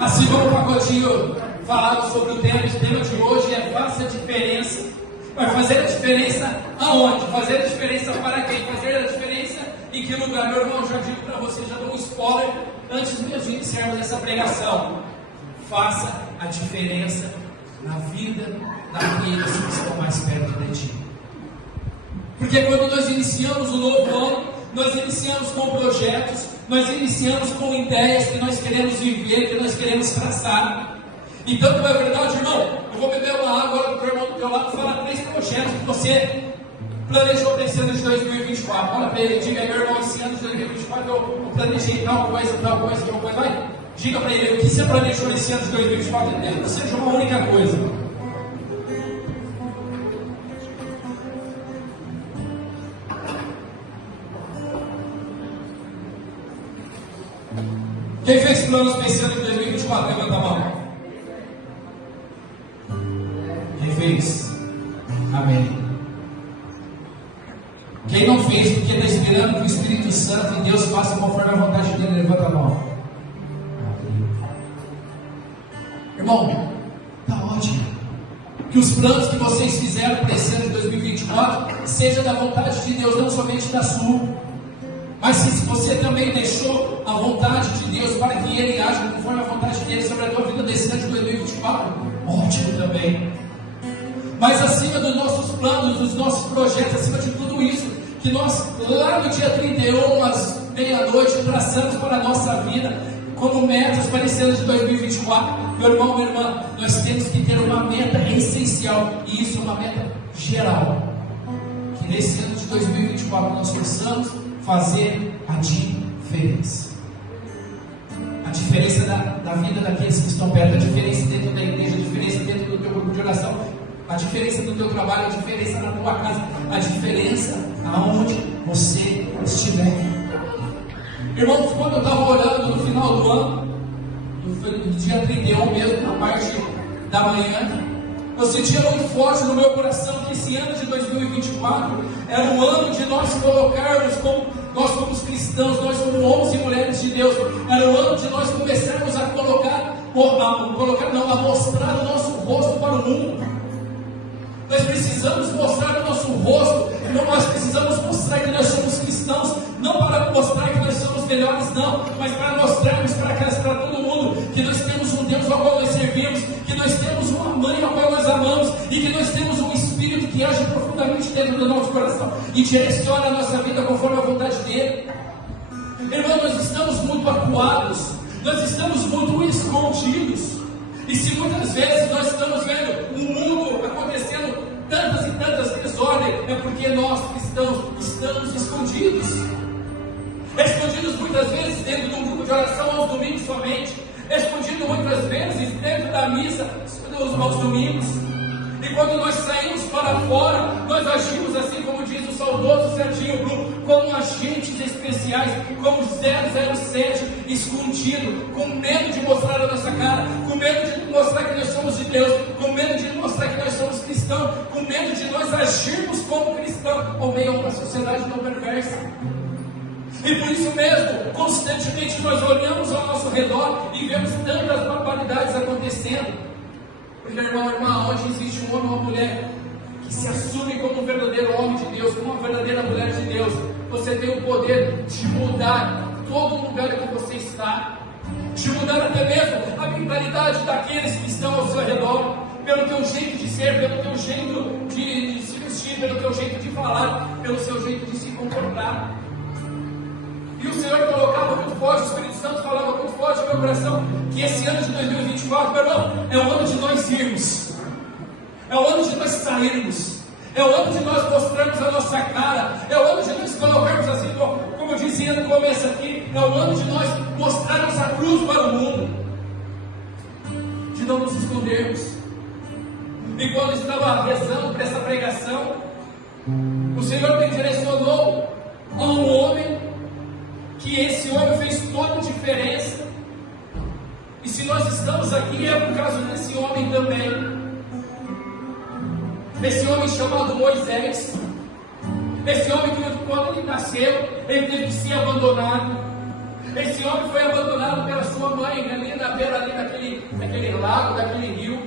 Assim como o Pagodinho falava sobre o tema de hoje é faça a diferença. Vai fazer a diferença aonde? Fazer a diferença para quem? Fazer a diferença em que lugar? Meu irmão, já digo para você, já dou um spoiler antes mesmo de iniciarmos essa pregação. Faça a diferença na vida daqueles que estão mais perto de ti. Porque quando nós iniciamos o novo ano, nós iniciamos com projetos, nós iniciamos com ideias que nós queremos viver, que nós queremos traçar. Então, não é verdade, irmão? Eu vou beber uma água agora para o irmão do teu lado falar 3 projetos que você planejou para esse ano de 2024. Olha para ele, diga aí, meu irmão, esse ano de 2024 eu planejei tal coisa, vai. Diga para ele, o que você planejou esse ano de 2024? Que seja uma única coisa. Quem fez planos para esse ano de 2024? Levanta a mão. Quem fez? Amém. Quem não fez, porque está esperando que o Espírito Santo e Deus faça conforme a vontade dele, levanta a mão. Irmão, está ótimo. Que os planos que vocês fizeram para esse ano de 2024 seja da vontade de Deus, não somente da sua. Mas se você também deixou a vontade de Deus para que Ele haja conforme a vontade dele sobre a tua vida desse ano de 2024, ótimo também. Mas acima dos nossos planos, dos nossos projetos, acima de tudo isso, que nós lá no dia 31, às meia-noite, traçamos para a nossa vida, como metas para esse ano de 2024, meu irmão, minha irmã, nós temos que ter uma meta essencial, e isso é uma meta geral, que nesse ano de 2024 nós possamos fazer a diferença. A diferença da vida daqueles que estão perto, a diferença dentro da igreja, a diferença dentro do teu grupo de oração, a diferença do teu trabalho, a diferença na tua casa, a diferença aonde você estiver. Irmãos, quando eu estava orando no final do ano, no dia 31 mesmo, na parte da manhã, eu sentia muito forte no meu coração que esse ano de 2024 era um ano de nós colocarmos, como nós somos cristãos, nós somos homens e mulheres de Deus, era o ano de nós começarmos a a mostrar o nosso rosto para o mundo. Nós precisamos mostrar o nosso rosto, nós precisamos mostrar que nós somos cristãos, não para mostrar que nós somos melhores, não, mas para mostrarmos para todo mundo que nós temos um Deus ao qual nós servimos, que nós temos uma mãe ao qual nós amamos e que nós temos um Espírito que age profundamente dentro do nosso coração e direciona a nossa vida conforme a vontade dele. Irmão, nós estamos muito acuados, nós estamos muito escondidos. E se muitas vezes nós estamos vendo o mundo acontecendo tantas e tantas desordens, é porque nós cristãos estamos escondidos. Escondidos muitas vezes dentro de um grupo de oração aos domingos somente, escondido muitas vezes dentro da missa aos domingos. E quando nós saímos para fora, nós agimos assim como diz o saudoso Serginho Brum, como agentes especiais, como 007 escondido, com medo de mostrar a nossa cara, com medo de mostrar que nós somos de Deus, com medo de mostrar que nós somos cristãos, com medo de nós agirmos como cristãos, ao meio de uma sociedade tão perversa. E por isso mesmo, constantemente nós olhamos ao nosso redor e vemos tantas barbaridades acontecendo. Porque, irmão, irmã, onde existe um homem ou uma mulher que se assume como um verdadeiro homem de Deus, como uma verdadeira mulher de Deus, você tem o poder de mudar todo o lugar que você está, de mudar até mesmo a mentalidade daqueles que estão ao seu redor, pelo teu jeito de ser, pelo teu jeito de se vestir, pelo teu jeito de falar, pelo seu jeito de se comportar. E o Senhor colocava muito forte, o Espírito Santo falava muito forte no meu coração, que esse ano de 2024, meu irmão, é o ano de nós irmos, é o ano de nós sairmos, é o ano de nós mostrarmos a nossa cara, é o ano de nós colocarmos assim, como eu dizia no começo aqui, é o ano de nós mostrarmos a cruz para o mundo, de não nos escondermos. E quando eu estava rezando para essa pregação, o Senhor me direcionou a um homem, que esse homem fez toda a diferença. E se nós estamos aqui é por causa desse homem também. Esse homem chamado Moisés. Esse homem que quando ele nasceu, ele teve que ser abandonado. Esse homem foi abandonado pela sua mãe, ali na beira daquele lago, daquele rio.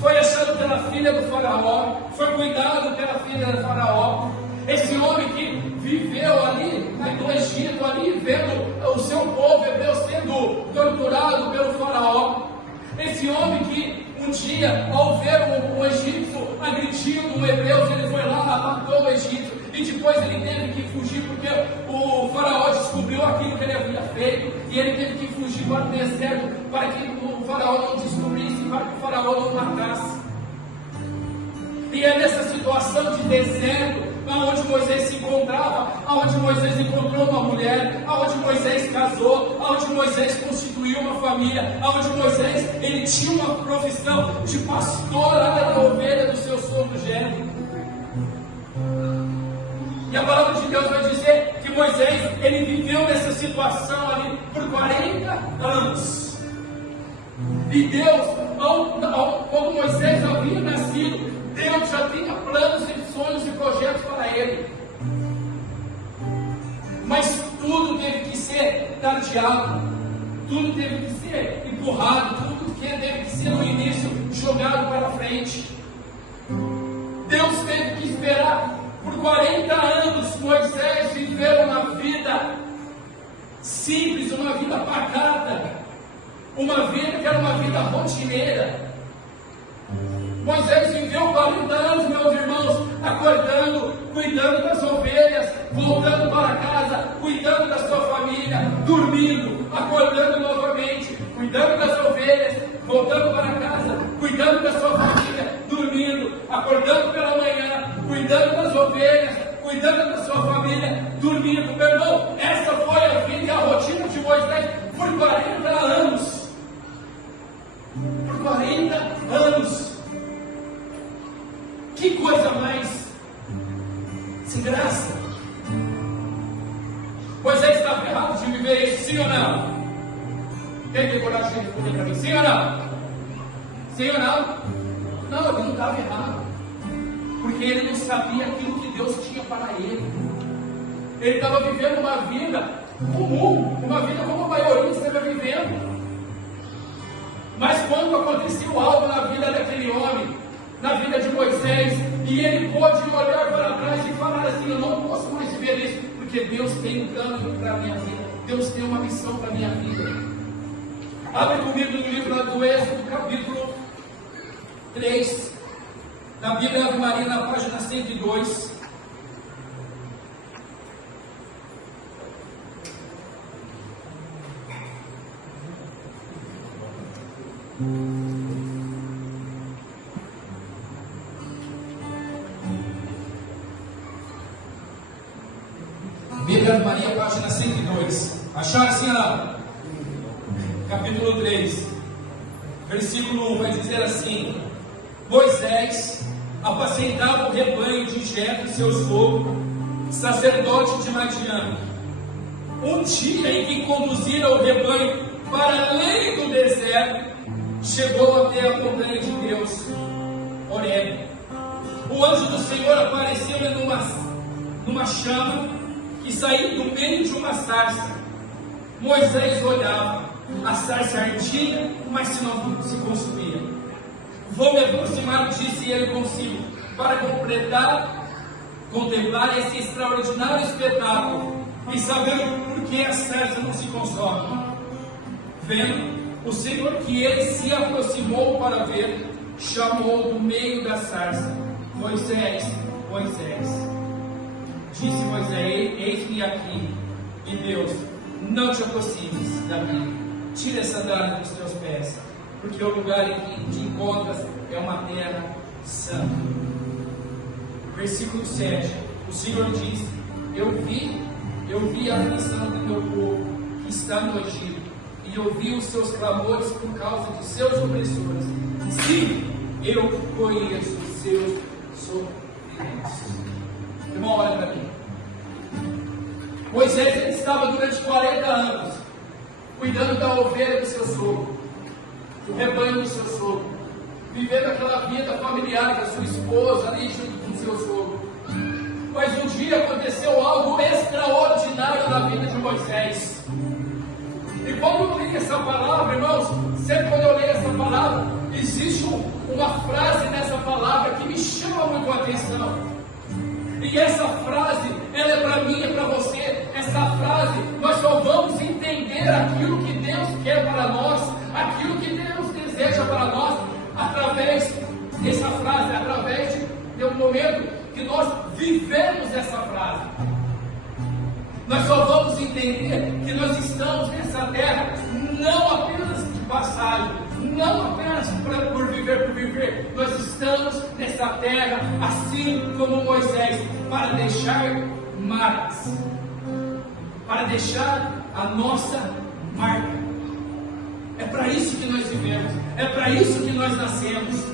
Foi achado pela filha do faraó, foi cuidado pela filha do faraó. Esse homem que viveu ali no Egito, ali vendo o seu povo hebreu sendo torturado pelo faraó. Esse homem que um dia, ao ver um egípcio agredindo um hebreu, ele foi lá, matou o egípcio, e depois ele teve que fugir porque o faraó descobriu aquilo que ele havia feito, e ele teve que fugir para o deserto, para que o faraó não descobrisse, para que o faraó não matasse. E é nessa situação de deserto aonde Moisés se encontrava, aonde Moisés encontrou uma mulher, aonde Moisés casou, aonde Moisés constituiu uma família, aonde Moisés ele tinha uma profissão de pastor da ovelha do seu sogro-gênero. E a palavra de Deus vai dizer que Moisés ele viveu nessa situação ali por 40 anos. E Deus, quando Moisés havia nascido, Deus já tinha planos e sonhos e projetos para ele. Mas tudo teve que ser tardiado, tudo teve que ser empurrado, tudo teve que ser no início jogado para frente. Deus teve que esperar por 40 anos Moisés viver uma vida simples, uma vida pacata, uma vida que era uma vida rotineira. Moisés viveu 40 anos, meus irmãos, acordando, cuidando das ovelhas, voltando para casa, cuidando da sua família, dormindo, acordando novamente, cuidando das ovelhas, voltando para casa, cuidando da sua família, dormindo, acordando pela manhã, cuidando das ovelhas, cuidando da sua família, dormindo. Meu irmão, essa foi a vida e a rotina de Moisés por 40 anos. Por 40 anos. Que coisa mais sem graça. Moisés estava errado de viver isso, sim ou não? Quem tem coragem de responder para mim? Sim ou não? Sim ou não? Não, ele não estava errado. Porque ele não sabia aquilo que Deus tinha para ele. Ele estava vivendo uma vida comum, uma vida como a maioria estava vivendo. Mas quando aconteceu algo na vida daquele homem, na vida de Moisés, e ele pôde olhar para trás e falar assim: eu não posso mais viver isso, porque Deus tem um plano para a minha vida, Deus tem uma missão para a minha vida. Abre comigo no livro do Êxodo, capítulo 3, na Bíblia Ave Maria, na página 102. Bíblia Ave Maria, página 102. Acharam assim lá? Capítulo 3, versículo 1 vai dizer assim: Moisés apacentava o rebanho de Jetro, seu sogro, sacerdote de Madian. Um dia em que conduzira o rebanho para além do deserto, chegou até a montanha de Deus, Horebe. O anjo do Senhor apareceu-lhe numa chama que saía do meio de uma sarça. Moisés olhava, a sarça ardia, mas não se consumia. Vou me aproximar, disse ele consigo, para contemplar esse extraordinário espetáculo e saber por que a sarça não se consome. Vendo o Senhor que ele se aproximou para ver, chamou do meio da sarça: Moisés, Moisés. Disse Moisés: eis-me aqui. E Deus: não te aproximes da mim, tira essa sandália dos teus pés, porque o lugar em que te encontras é uma terra santa. Versículo 7, o Senhor diz: eu vi a aflição do meu povo que está no Egito, e ouvi os seus clamores por causa de seus opressores. Sim, eu conheço os seus sofrimentos. Irmão, olha para mim. Moisés ele estava durante 40 anos cuidando da ovelha do seu sogro, do rebanho do seu sogro, vivendo aquela vida familiar da sua esposa ali junto com o seu sogro. Mas um dia aconteceu algo extraordinário na vida de Moisés. E quando eu li essa palavra, irmãos, sempre quando eu leio essa palavra, existe uma frase nessa palavra que me chama muito a atenção. E essa frase, ela é para mim, é para você. Essa frase, nós só vamos entender aquilo que Deus quer para nós, aquilo que Deus deseja para nós, através dessa frase, através de um momento que nós vivemos essa frase. Nós só vamos entender que nós estamos nessa terra não apenas de passagem, não apenas por viver, nós estamos nessa terra, assim como Moisés, para deixar marcas, para deixar a nossa marca. É para isso que nós vivemos, é para isso que nós nascemos.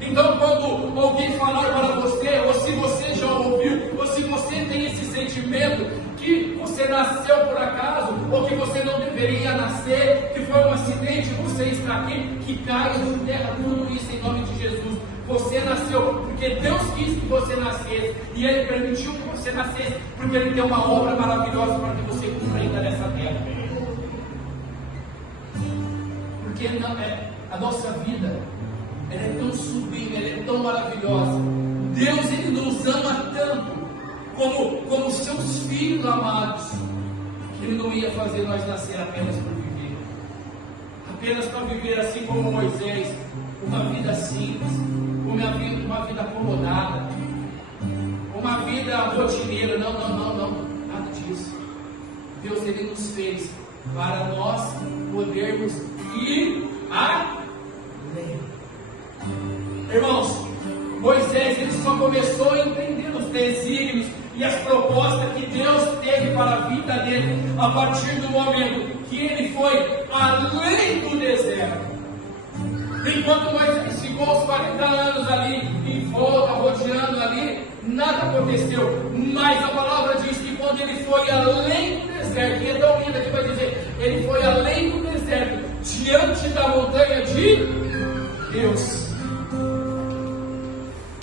Então, quando alguém falar para você, ou se você já ouviu, ou se você tem esse sentimento que você nasceu por acaso, ou que você não deveria nascer, que foi um acidente, você está aqui, que caia por terra tudo isso em nome de Jesus. Você nasceu porque Deus quis que você nascesse, e Ele permitiu que você nascesse, porque Ele tem uma obra maravilhosa para que você cumpra ainda nessa terra. Porque não é a nossa vida. Ela é tão sublime, ela é tão maravilhosa. Deus, Ele nos ama tanto, como seus filhos amados, que Ele não ia fazer nós nascer apenas para viver. Apenas para viver assim como Moisés, uma vida simples, uma vida acomodada, uma vida rotineira. Não, nada disso. Deus, Ele nos fez para nós podermos ir além. Irmãos, Moisés, ele só começou a entender os desígnios e as propostas que Deus teve para a vida dele a partir do momento que ele foi além do deserto. Enquanto Moisés ficou os 40 anos ali em volta, rodeando ali, nada aconteceu. Mas a palavra diz que quando ele foi além do deserto, e é tão linda que vai dizer, ele foi além do deserto, diante da montanha de Deus.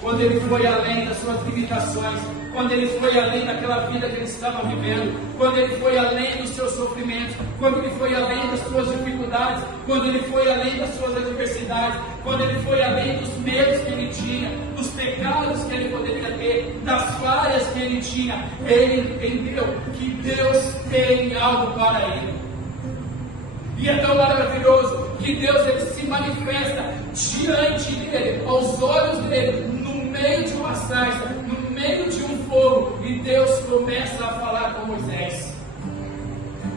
Quando ele foi além das suas limitações, quando ele foi além daquela vida que ele estava vivendo, quando ele foi além dos seus sofrimentos, quando ele foi além das suas dificuldades, quando ele foi além das suas adversidades, quando ele foi além dos medos que ele tinha, dos pecados que ele poderia ter, das falhas que ele tinha, ele entendeu que Deus tem algo para ele. E é tão maravilhoso que Deus, ele se manifesta diante dele, aos olhos dele, no meio de uma sarça, no meio de um fogo, e Deus começa a falar com Moisés.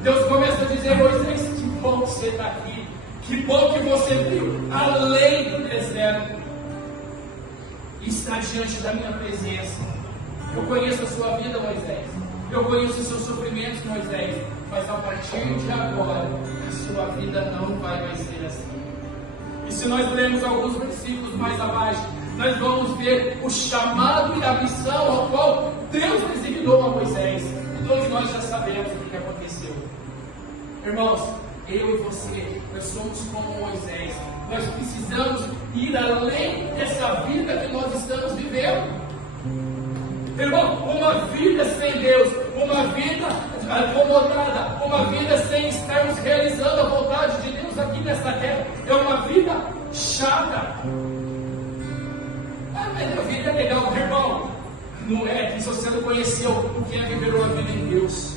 Deus começa a dizer: Moisés, que bom que você está aqui, que bom que você veio além do deserto e está diante da minha presença. Eu conheço a sua vida, Moisés, eu conheço os seus sofrimentos, Moisés, mas a partir de agora a sua vida não vai mais ser assim. E se nós lermos alguns versículos mais abaixo, nós vamos ver o chamado e a missão ao qual Deus designou a Moisés. E todos nós já sabemos o que aconteceu. Irmãos, eu e você, nós somos como Moisés. Nós precisamos ir além dessa vida que nós estamos vivendo. Irmão, uma vida sem Deus, uma vida acomodada, uma vida sem estarmos realizando a vontade de Deus aqui nessa terra, é uma vida chata. Mas a vida é legal, irmão. Não é que se você não conheceu o que é viver uma vida em Deus.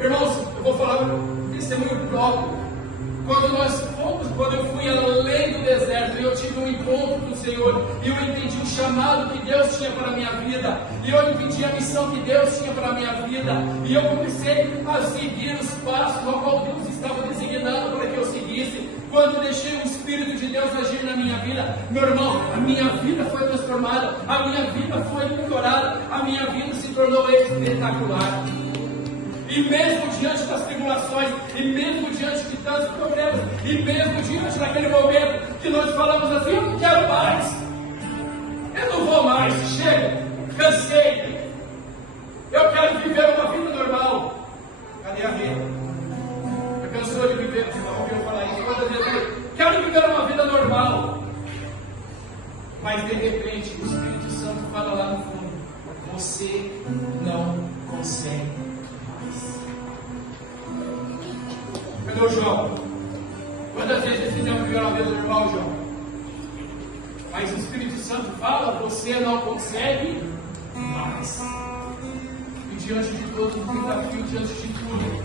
Irmãos, eu vou falar um testemunho próprio. Quando eu fui além do deserto, eu tive um encontro com o Senhor, e eu entendi o chamado que Deus tinha para a minha vida, e eu entendi a missão que Deus tinha para a minha vida, e eu comecei a seguir os passos no qual Deus estava designando para que eu seguisse. Quando deixei o Espírito de Deus agir na minha vida, meu irmão, a minha vida foi transformada, a minha vida foi melhorada, a minha vida se tornou espetacular. E mesmo diante das tribulações, e mesmo diante de tantos problemas, e mesmo diante daquele momento que nós falamos assim: eu não quero mais, eu não vou mais, chega, cansei, eu quero viver uma vida normal. Cadê a vida? Eu cansou de viver, você não ouviu falar isso? Quantas vezes eu quero viver uma vida normal, mas de repente o Espírito Santo fala lá no fundo: você não consegue. Cadê o João? Quantas vezes nós fizemos viver uma vida normal, João? Mas o Espírito Santo fala, você não consegue mais. E diante de todo o desafio, diante de tudo,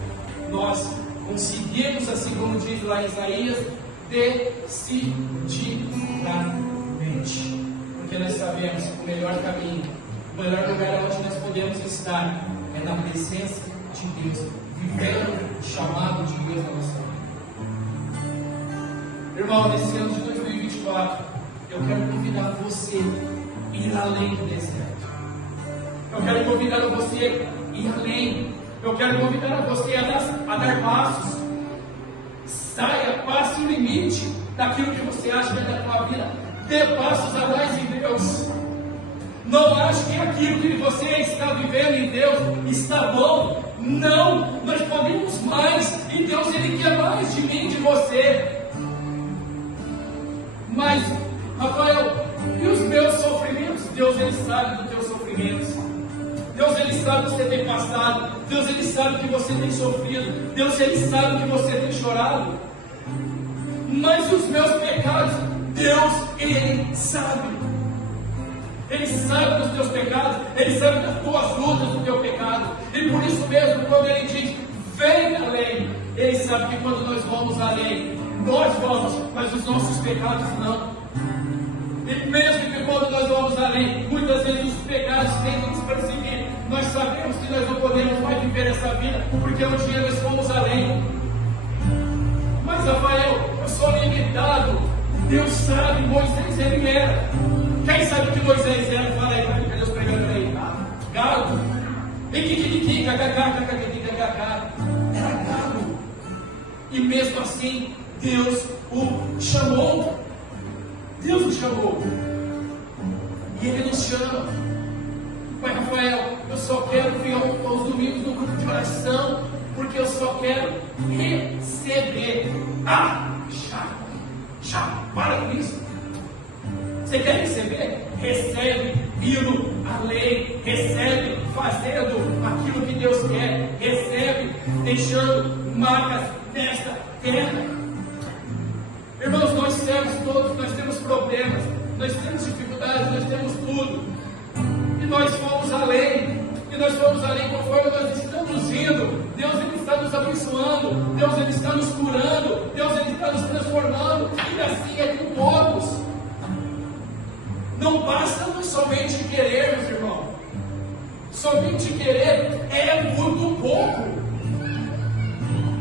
nós conseguimos, assim como diz lá em Isaías, decididamente. Porque nós sabemos que o melhor caminho, o melhor lugar onde nós podemos estar é na presença de Deus, vivendo o chamado de Deus na nossa vida. Irmão, nesse ano de 2024, eu quero convidar você a ir além do deserto. Eu quero convidar você a ir além. Eu quero convidar você a dar passos. Saia, passe o limite daquilo que você acha que é da tua vida. Dê passos a mais em Deus. Não ache que aquilo que você está vivendo em Deus está bom. Não, nós podemos mais. E Deus, Ele quer mais de mim, de você. Mas, Rafael, e os meus sofrimentos? Deus, Ele sabe dos teus sofrimentos. Deus, Ele sabe o que você tem passado. Deus, Ele sabe o que você tem sofrido. Deus, Ele sabe o que você tem chorado. Mas os meus pecados, Deus, Ele sabe. Ele sabe dos teus pecados. Ele sabe das tuas lutas, do teu pecado. E por isso mesmo, quando Ele diz, vem além, Ele sabe que quando nós vamos além, nós vamos, mas os nossos pecados não. E mesmo que quando nós vamos além, muitas vezes os pecados têm que nos perseguir. Nós sabemos que nós não podemos mais viver essa vida, porque um dia nós fomos além. Mas Rafael, eu sou limitado. Deus sabe, Moisés ele era. Quem sabe o que Moisés era? Fala aí, cadê os pregadores aí? Gado. Era gado. E mesmo assim, Deus o chamou. Deus o chamou. E Ele nos chama. Pai Rafael, eu só quero vir aos domingos no grupo de oração, porque eu só quero receber. Para com isso. Você quer receber? Recebe indo além. Recebe fazendo aquilo que Deus quer. Recebe deixando marcas nesta terra. Irmãos, nós temos todos, nós temos problemas, nós temos dificuldades, nós temos tudo. E nós fomos além. E nós fomos além conforme nós estamos indo. Deus Ele está nos abençoando. Deus Ele está nos curando. Deus Ele está nos transformando. E assim é com todos. Não basta nós somente querermos, irmão. Somente querer é muito pouco.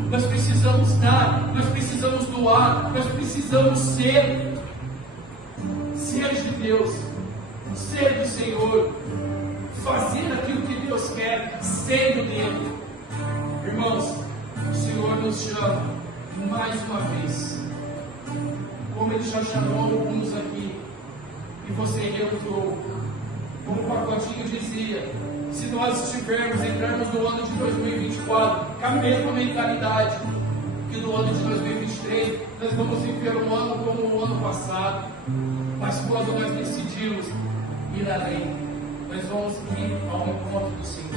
Nós precisamos dar, nós precisamos doar, nós precisamos ser de Deus, ser do Senhor, fazer aquilo que Deus quer, sendo dele. Irmãos, o Senhor nos chama mais uma vez, como Ele já chamou alguns aqui, e você relutou, como o pacotinho dizia. Se nós estivermos, entrarmos no ano de 2024 com a mesma mentalidade que no ano de 2023, nós vamos viver um ano como o ano passado. Mas quando nós decidimos ir além, nós vamos ir ao encontro do Senhor.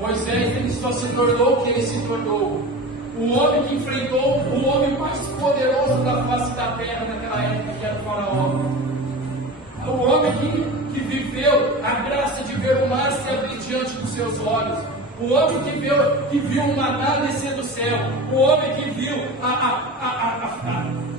Moisés, ele só se tornou o que ele se tornou. O homem que enfrentou o homem mais poderoso da face da terra naquela época, que era o faraó. O homem que viveu a graça de ver o mar se abrir diante dos seus olhos. O homem que viu o maná descer do céu. O homem que viu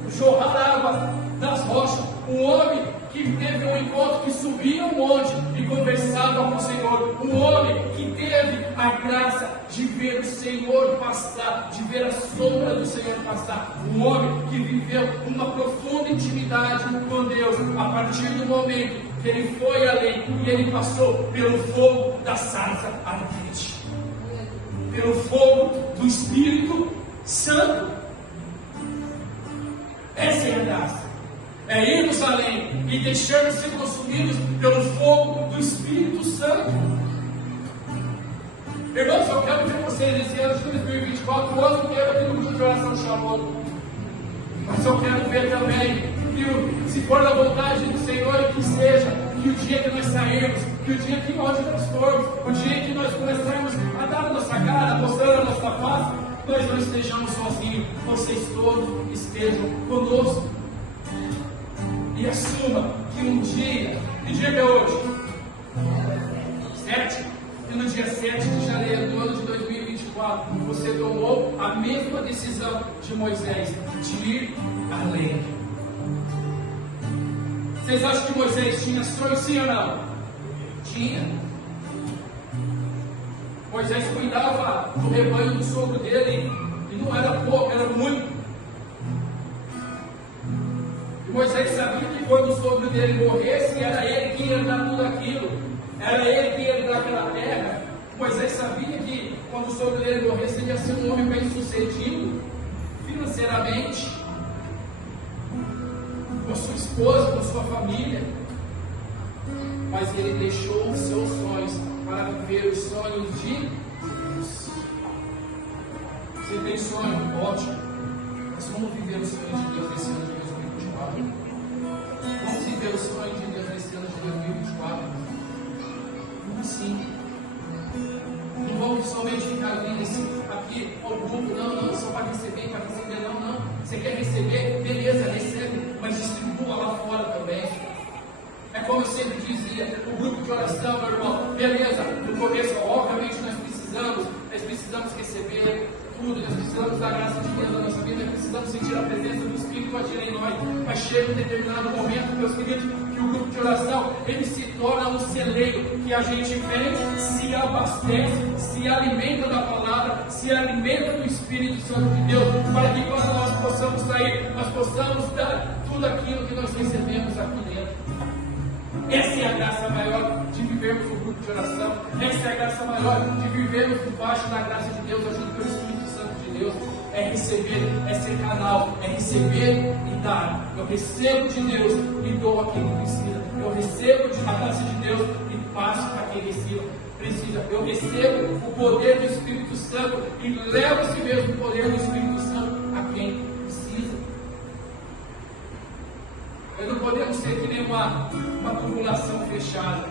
jorrar água das rochas. O homem que teve um encontro que subia um monte e conversava com o Senhor. O homem que teve a graça de ver o Senhor passar, de ver a sombra do Senhor passar. Um homem que viveu uma profunda intimidade com Deus a partir do momento que ele foi além e ele passou pelo fogo da sarça ardente, pelo fogo do Espírito Santo. Essa é a graça. É irmos além e deixarmos ser consumidos pelo fogo do Espírito Santo. Irmãos, eu quero ver vocês esse ano de 2024, o ano inteiro aqui no grupo de oração chamou. Mas eu quero ver também que, se for da vontade do Senhor, que seja, que o dia que nós sairmos, que o dia que onde nós formos, o dia que nós começarmos a dar a nossa cara, a mostrar a nossa face, nós não estejamos sozinhos, vocês todos estejam conosco. E assuma que um dia, que dia que é hoje? 7? E no dia 7 de janeiro do ano de 2024, você tomou a mesma decisão de Moisés, de ir além. Vocês acham que Moisés tinha sonho, sim ou não? Tinha. Moisés cuidava do rebanho do sogro dele, e não era pouco, era muito. E Moisés sabia que quando o sogro dele morresse, era ele que ia dar tudo aquilo, era ele que ia dar aquela terra. Moisés sabia que quando o sogro dele morresse, ele ia ser um homem bem sucedido financeiramente, com a sua esposa, com a sua família. Mas ele deixou os seus sonhos para viver os sonhos de Deus. Você tem sonho? Ótimo. Mas como viver os sonhos de Deus nesse ano de 2024? Vamos viver os sonhos de Deus nesse ano de 2024? Como assim? Não vamos somente ficar vindo aqui ao grupo, não, só para receber, não. Você quer receber? Beleza, recebe, mas distribua lá fora também. É como eu sempre dizia, o grupo de oração, meu irmão, beleza, no começo, obviamente, nós precisamos receber tudo, nós precisamos da graça de Deus na nossa vida, nós precisamos sentir a presença do Espírito agir em nós, mas chega um determinado momento, meus queridos, que o grupo de oração, ele se torna um celeiro, que a gente vem, se abastece, se alimenta da palavra, se alimenta do Espírito Santo de Deus, para que quando nós possamos sair, nós possamos dar tudo aquilo que nós recebemos aqui dentro. Essa é a graça maior de vivermos o grupo de oração. Essa é a graça maior de vivermos debaixo da graça de Deus, agindo pelo Espírito Santo de Deus. É receber, é ser canal, é receber e dar. Eu recebo de Deus e dou a quem precisa. Eu recebo da graça de Deus e passo para quem precisa. Eu recebo o poder do Espírito Santo e levo esse mesmo poder do Espírito Santo a quem precisa. Nós não podemos ser que nem uma tubulação fechada,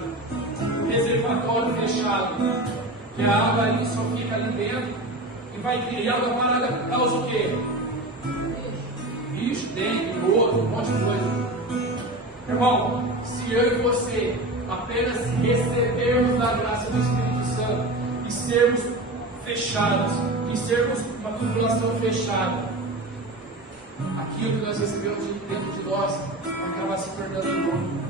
um reservatório fechado, que a água ali só fica ali dentro e vai criar uma parada, causa o quê? Bicho, dengue, lodo, um monte de coisa. Irmão, se eu e você apenas recebermos da graça do Espírito Santo e sermos fechados, e sermos uma tubulação fechada, aquilo que nós recebemos dentro de nós vai acabar se tornando enorme.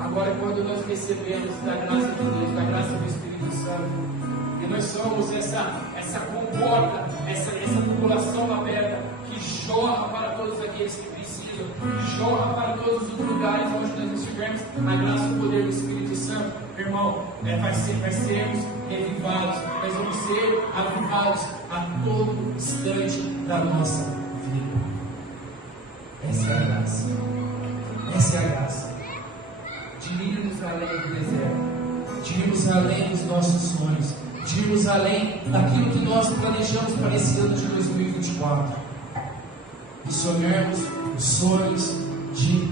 Agora, quando nós recebemos da graça de Deus, da graça do Espírito Santo, e nós somos essa comporta, essa tubulação aberta que jorra para todos aqueles que precisam, que jorra para todos os lugares onde nós estivermos, a graça e o poder do Espírito Santo, irmão, vai sermos revivados, nós vamos ser avivados a todo instante da nossa vida. Essa é a graça. Essa é a graça. De irmos além do deserto, de irmos além dos nossos sonhos, de irmos além daquilo que nós planejamos para esse ano de 2024 e sonharmos os sonhos de